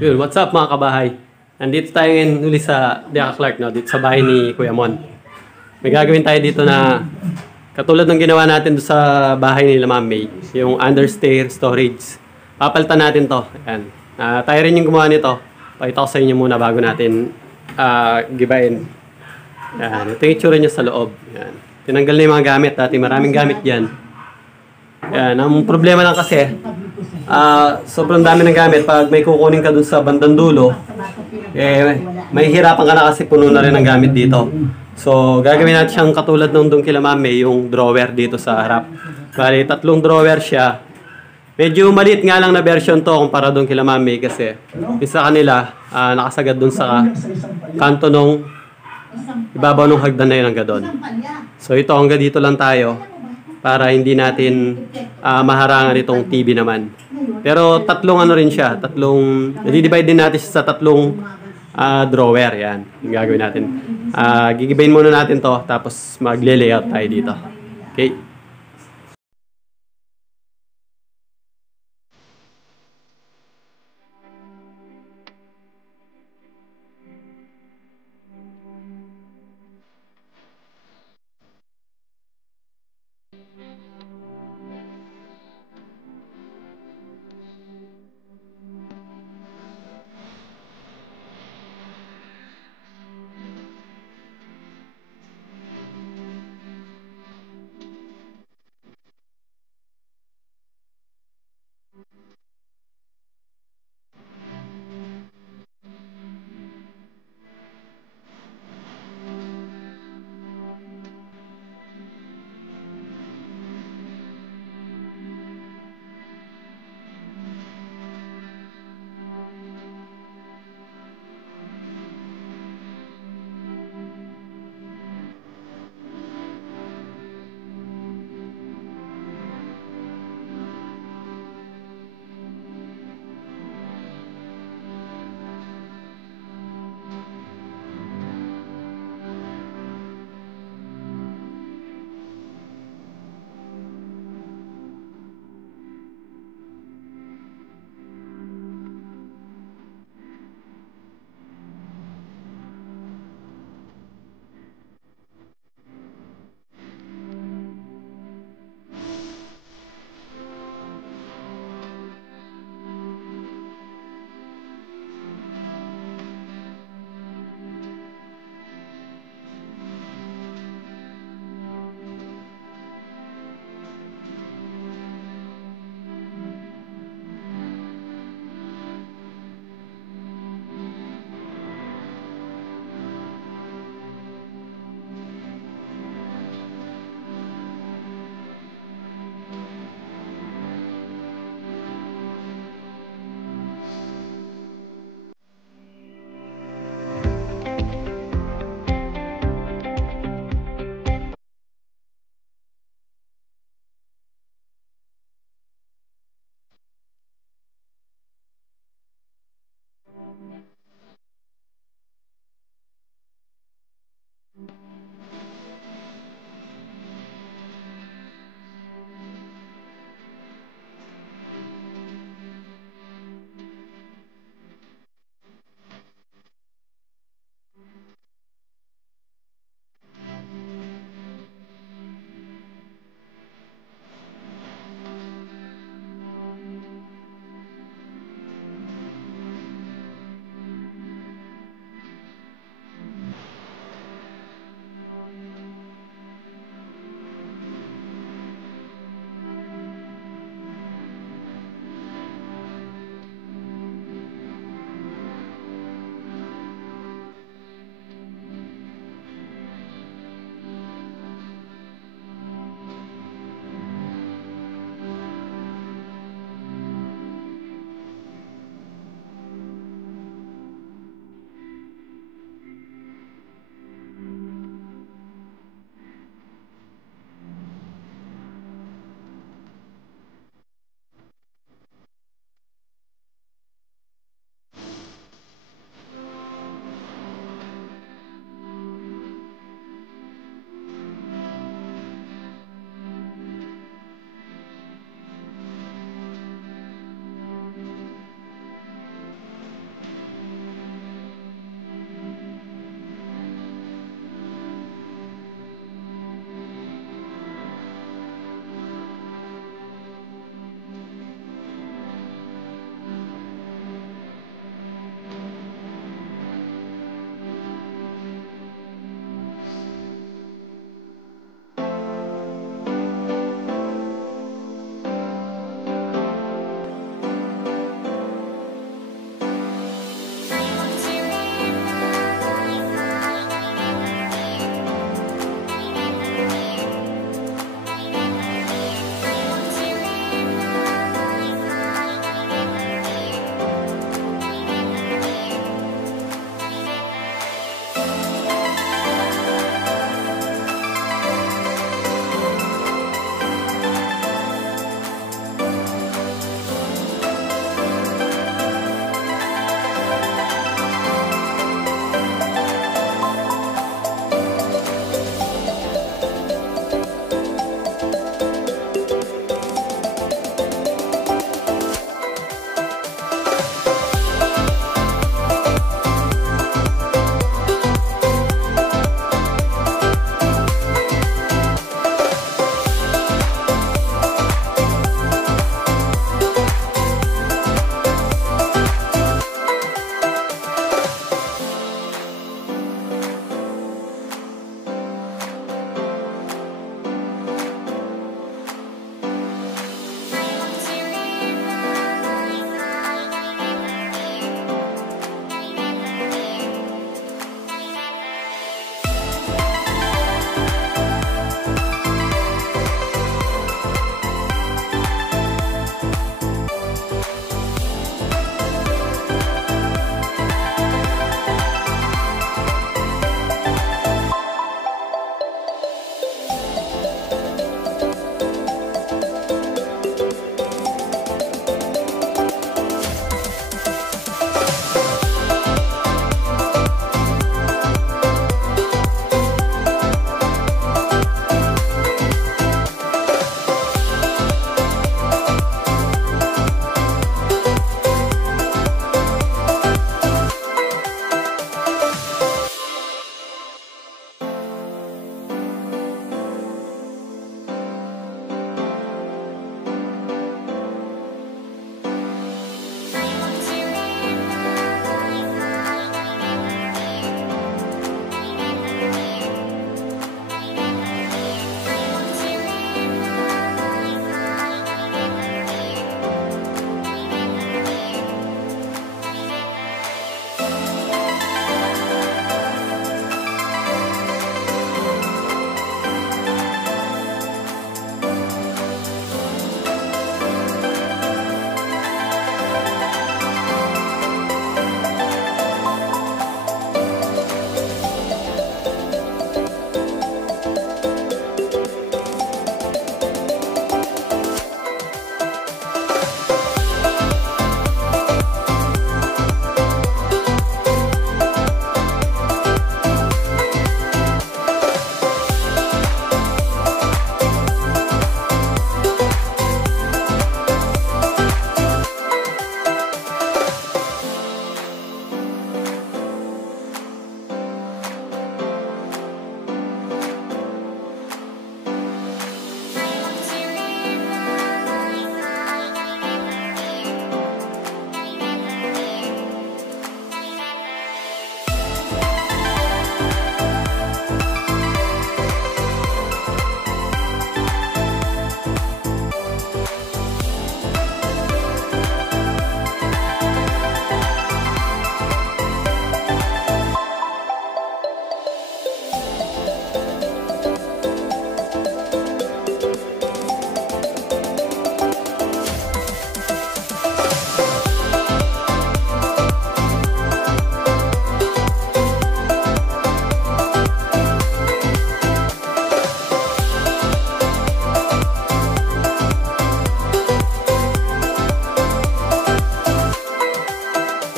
Yun, what's up mga kabahay? Nandito tayo ngayon uli sa Diaka Clark, no? Dito sa bahay ni Kuya Mon. May gagawin tayo dito na katulad ng ginawa natin doon sa bahay ni Ma'am May, yung understair storage. Papalitan natin to. Ayan. Tayo rin yung gumawa nito. Pakita ko sa inyo muna bago natin gibain. Ayan. Ito yung itsura niya sa loob. Ayan. Tinanggal na yung mga gamit. Dati maraming gamit dyan. Ayan. Ang problema lang kasi, sobrang dami ng gamit. Pag may kukunin ka dun sa bandang dulo, may hirapan ka na kasi puno na rin ang gamit dito. So, gagawin natin siyang katulad nung doon kila Mame, yung drawer dito sa harap. Bali, 3 drawer siya. Medyo maliit nga lang na version to kumpara doon kila Mame kasi isa kanila nakasagad doon sa kanto nung ibabaw nung hagdan na yun hanggang doon. So, ito hanggang dito lang tayo para hindi natin maharangan itong TV naman. Pero tatlong ano rin siya, i-divide din natin sa tatlong drawer, yan, yung gagawin natin. Gigibayin muna natin to, tapos magle-layout tayo dito. Okay?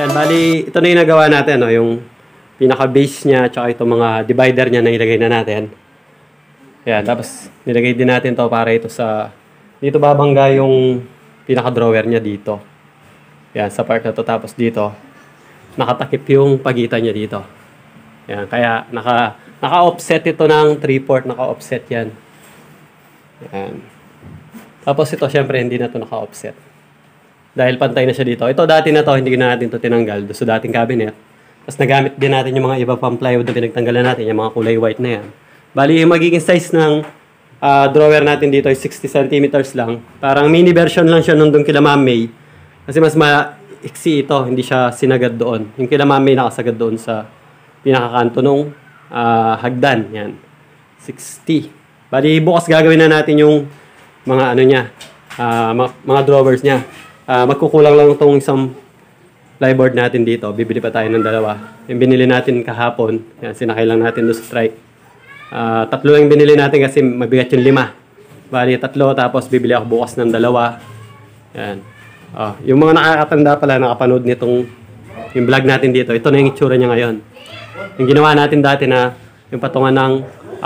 Yan, bali, ito na yung nagawa natin, no? Yung pinaka-base niya, tsaka itong mga divider niya na ilagay na natin. Yan, tapos nilagay din natin to para ito sa, dito babangga yung pinaka-drawer niya dito. Yan, sa part na to. Tapos dito, nakatakip yung pagitan niya dito. Yan, kaya naka-offset ito ng 3/4, naka-offset yan. Yan. Tapos ito, syempre, hindi na to naka-offset. Dahil pantay na siya dito. Ito dati na to, hindi na natin to tinanggal doon sa dating cabinet. Tapos nagamit din natin yung mga iba pang plywood na pinagtanggalan natin, yung mga kulay white na yan. Bali, yung magiging size ng drawer natin dito ay 60 centimeters lang. Parang mini version lang siya nung doon kila Ma'am May. Kasi mas maiksi ito, hindi siya sinagad doon. Yung kila Ma'am May nakasagad doon sa pinakakanto nung hagdan. Yan. 60. Bali, bukas gagawin na natin yung mga ano niya, mga drawers niya. Magkukulang lang itong isang plyboard natin dito. Bibili pa tayo ng dalawa. Yung binili natin kahapon, yan, sinakay lang natin doon sa strike. 3 lang yung binili natin kasi mabigat yung 5. Bali, 3, tapos bibili ako bukas ng 2. Yan. Yung mga nakakatanda pala, nakapanood nitong yung vlog natin dito. Ito na yung itsura niya ngayon. Yung ginawa natin dati na yung patungan ng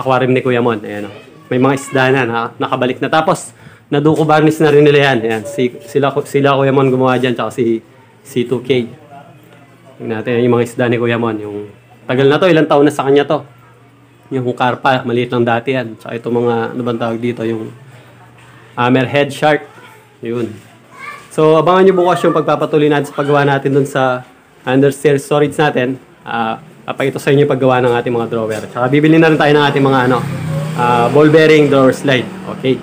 aquarium ni Kuya Mon. Ayan, may mga isda na nakabalik na. Tapos, naduko varnish na rin nila yan. Ayan, sila Kuya Mon gumawa dyan, tsaka si C2K. Tingnan natin yung mga isda ni Kuya Mon. Yung tagal na to, ilang taon na sa kanya to. Yung karpa, maliit lang dati yan. Tsaka ito mga, ano bang tawag dito, yung hammerhead shark. Yun. So, abangan nyo bukas yung pagpapatuloy natin sa paggawa natin dun sa understairs storage natin. Papakita sa inyo yung paggawa ng ating mga drawer. Tsaka bibili na rin tayo ng ating mga ball bearing drawer slide. Okay.